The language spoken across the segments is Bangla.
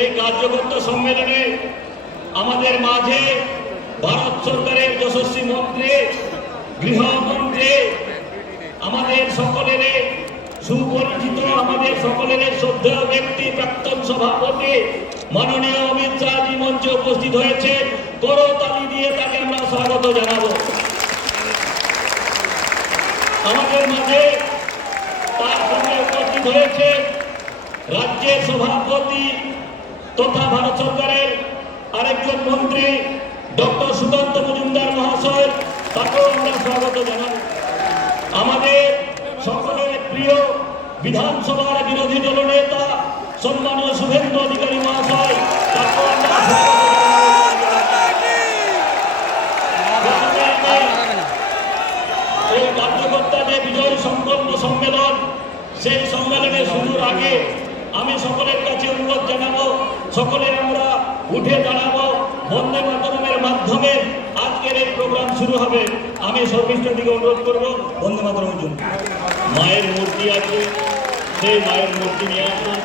এই কার্যকর্তা সম্মেলনে আমাদের মাঝে ভারত সরকারের যশস্বী মন্ত্রী, গৃহমন্ত্রী, আমাদের সকলের সুপরিচিত, আমাদের সকলের শ্রদ্ধেয় ব্যক্তি, প্রাক্তন সভাপতি, মাননীয় অমিত শাহজি মঞ্চে উপস্থিত হয়েছে। করতালি দিয়ে তাকে আমরা স্বাগত জানাব। আমাদের মাঝে তার সঙ্গে উপস্থিত হয়েছে রাজ্যের সভাপতি তথা ভারত সরকারের আরেকজন মন্ত্রী, ডক্টর সুকান্ত মজুমদার মহাশয়, তাকেও আমরা স্বাগত জানাই আমাদের সকলের প্রিয় বিধানসভার বিরোধী দলনেতা সম্মানীয় শুভেন্দু অধিকারী মহাশয়, তাকেও। এই কার্যকর্তাদের বিজয় সংকল্প সম্মেলন, সেই সম্মেলনে শুরুর আগে আমি সকলের সকলের আমরা উঠে দাঁড়াবো বন্দে মাতরমের মাধ্যমে। আজকের এই প্রোগ্রাম শুরু হবে। আমি সর্বিষ্ট দিকে অনুরোধ করব, বন্দে মাতরমের জন্য মায়ের মূর্তি আছে, সেই মায়ের মূর্তি নিয়ে আসুন।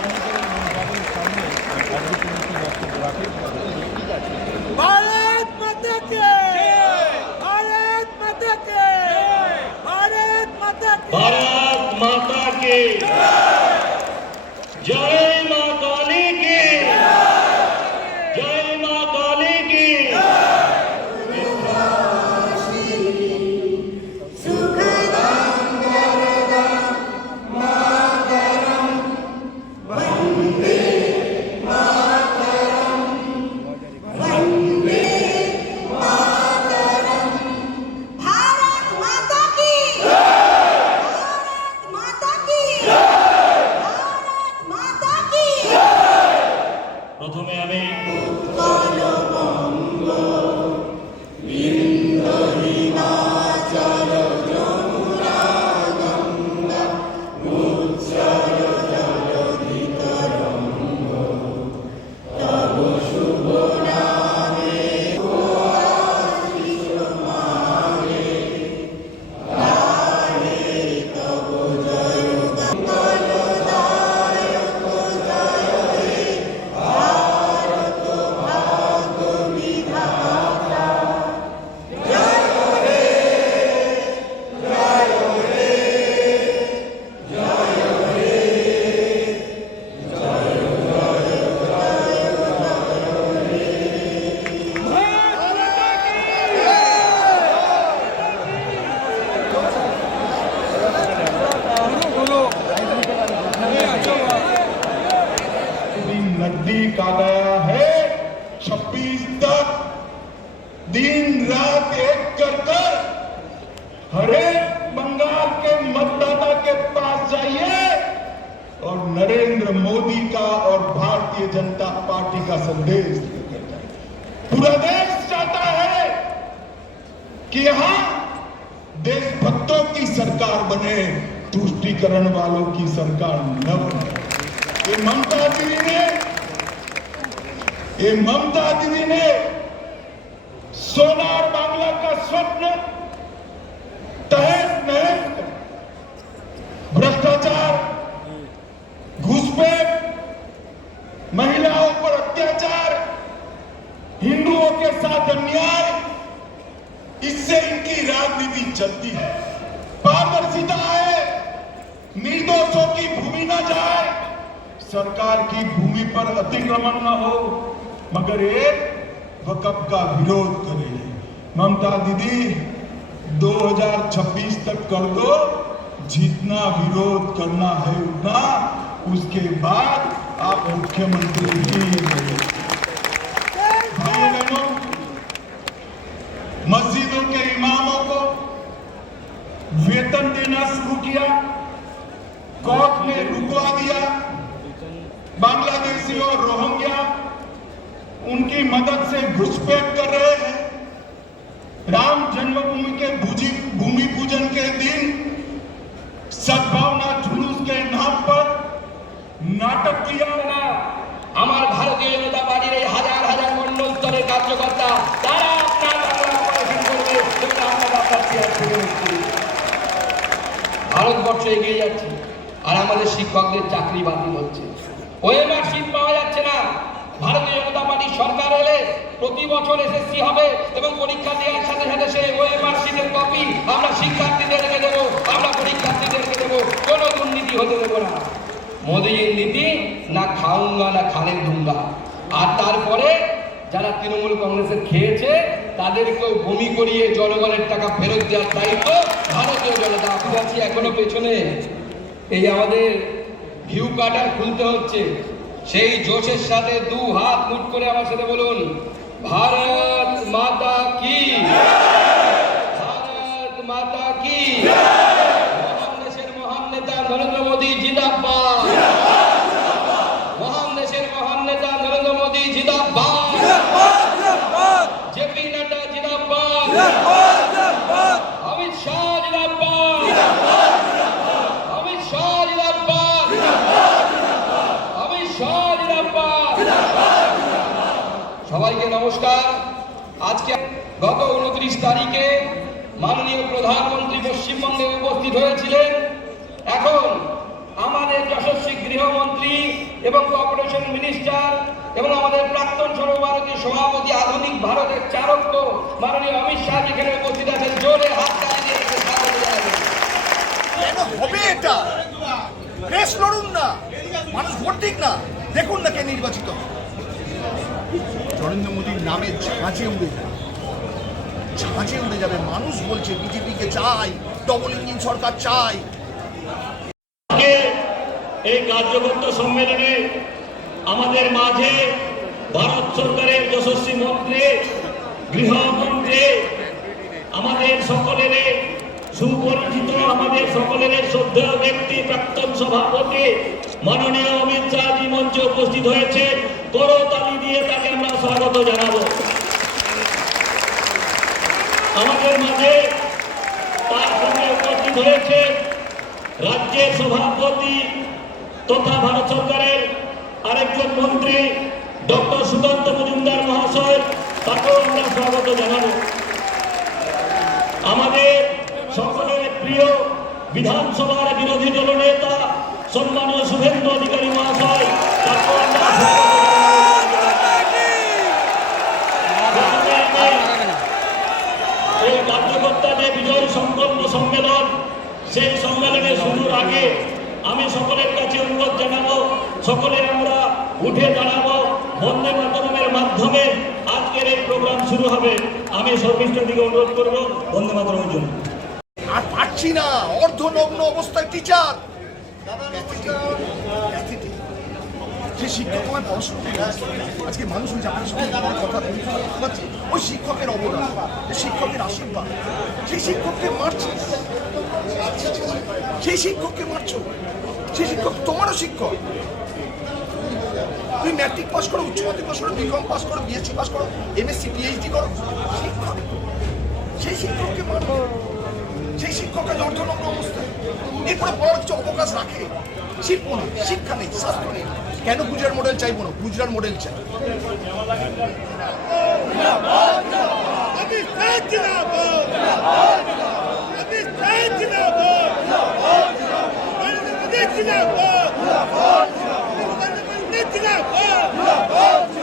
गया है 26 तक। दिन रात एक कर कर हरेक बंगाल के मतदाता के पास जाइए और नरेंद्र मोदी का और भारतीय जनता पार्टी का संदेश लेकर जाइए। पूरा देश चाहता है कि यहाँ देशभक्तों की सरकार बने, तुष्टिकरण वालों की सरकार न बने। ये ममता दीदी ने ममता दीदी ने सोनार बांग्ला का स्वप्न तहस नहस भ्रष्टाचार, घुसपैठ, महिलाओं पर अत्याचार, हिंदुओं के साथ अन्याय, इससे इनकी राजनीति चलती है। पारदर्शिता आए निर्दोषों की भूमि न जाए, सरकार की भूमि पर अतिक्रमण न हो। मगर एक वकफ का विरोध करे ममता दीदी 2026 तक कर दो जितना विरोध करना है उतना, उसके बाद आप मुख्यमंत्री बहनों, मस्जिदों के इमामों को वेतन देना शुरू किया, कोर्ट ने रुकवा दिया। बांग्लादेशी और रोहिंग्या उनकी मदद से घुसपैठ कर रहे हैं राम जन्मभूमि के भूजि भूमि पूजन के दिन सद्भावना जुलूस के नाम पर नाटक किया না আমার ভারতীয় জনতা পার্টির এই হাজার হাজার মন্ডল স্তরের কার্যকর্তা তারা আপনার বাংলা অপারেশন করবে সেটা আমরা আপনার চেয়ার থেকে নিচ্ছি। ভারতবর্ষ এগিয়ে যাচ্ছে আর আমাদের শিক্ষকদের চাকরি বাতিল হচ্ছে ওএমআর সিট পাওয়া যাচ্ছে না ভারতীয় জনতা পার্টির সরকার এলে প্রতি বছর এসএসসি হবে এবং পরীক্ষা দেওয়ার সাথে সাথে সেই ওএমআর শিটের কপি আমরা শিক্ষার্থীদেরকে দেবো, আমরা পরীক্ষার্থীদেরকে দেবো। কোনো দুর্নীতি হতে দেবো না। মোদীজির নীতি না খাউঙ্গা, না খালে দুঙ্গা। আর তারপরে যারা তৃণমূল কংগ্রেসের খেয়েছে, তাদেরকেও বমি করিয়ে জনগণের টাকা ফেরত দেওয়ার দায়িত্ব ভারতীয় জনতা আপনি আছি এখনও পেছনে। এই আমাদের ভিউ কাটার খুলতে হচ্ছে। সেই জোশের সাথে দু হাত মুট করে আমার সাথে বলুন ভারত মাতা কি ভারত মাতা কি মহান দেশের মহান নেতা নরেন্দ্র মোদী জিন্দাবাদ মহান দেশের মহান নেতা নরেন্দ্র মোদী জিন্দাবাদ জেপি নাড্ডা জিন্দাবাদ অমিত শাহ জিন্দাবাদ অমিত শাহ জিন্দাবাদ অমিত শাহ জিন্দাবাদ সবাইকে নমস্কার। আজকে গত উনত্রিশ তারিখে মাননীয় প্রধানমন্ত্রী পশ্চিমবঙ্গে উপস্থিত হয়েছিলেন। এখন আমাদের যশস্বী গৃহমন্ত্রী এবং কর্পোরেশন মিনিস্টার এবং আমাদের প্রাক্তন সর্বভারতীয় সভাপতি আধুনিক ভারতের চারক্য মাননীয় অমিত শাহ যেখানে উপস্থিত আছেন, জোরে হাত হবে এটা? লড়ুন না। মানুষ ভোট দিক না। দেখুন না কে নির্বাচিত। নরেন্দ্র মোদীর নামে ঝাঁঝে উড়ে যাবে ঝাঁঝে উড়ে যাবে মানুষ বলছে, বিজেপিকে চাই ডবল ইঞ্জিন সরকার চাই। এই কার্যকর্তা সম্মেলনে আমাদের মাঝে ভারত সরকারের যশস্বী মন্ত্রী, গৃহমন্ত্রী, আমাদের সকলের সুপরিচিত আমাদের সকলের শ্রদ্ধেয় ব্যক্তি, প্রাক্তন সভাপতি, মাননীয় অমিত শাহজি মঞ্চে উপস্থিত হয়েছে। করতালি দিয়ে তাকে আমরা স্বাগত জানাব। আমাদের মাঝে তার সঙ্গে উপস্থিত হয়েছে রাজ্যের সভাপতি তথা ভারত সরকারের আরেকজন মন্ত্রী ডক্টর সুকান্ত মজুমদার মহাশয়, তাকেও আমরা স্বাগত জানাব আমাদের সকলের প্রিয় বিধানসভার বিরোধী দলনেতা সম্মানীয় শুভেন্দু অধিকারী মহাশয় সম্মেলন, সেই সম্মেলনে আমি সকলের কাছে জানাব আমরা উঠে দাঁড়াবো মাধ্যমে আজকের এই প্রোগ্রাম শুরু হবে। আমি সর্বিষ্ট দিকে অনুরোধ করব, বন্দে মাতরমের জন্য। আর পারছি না। অর্ধনগ্ন অবস্থায় টিচার যে শিক্ষক মানুষ ওই শিক্ষকের শিক্ষকের আশীর্বাদ। সেই শিক্ষককে সেই শিক্ষককে মারছো। শিক্ষক তোমারও শিক্ষক। তুমি ম্যাট্রিক পাস করো, উচ্চ মাধ্যমিক পাস করো বিকম পাস করো বিএসসি পাস করো এম এস এমএসসি পিএইচডি করো। শিক্ষক। সেই শিক্ষককে মারো সেই শিক্ষকের জর্জনগ্ন অবস্থা। এই এরপরে বড় কিছু অবকাশ রাখে। শিল্প নেই, শিক্ষা নেই, স্বাস্থ্য নেই। কেন গুজরাট মডেল চাইব না? গুজরাট মডেল চাই। Let's go!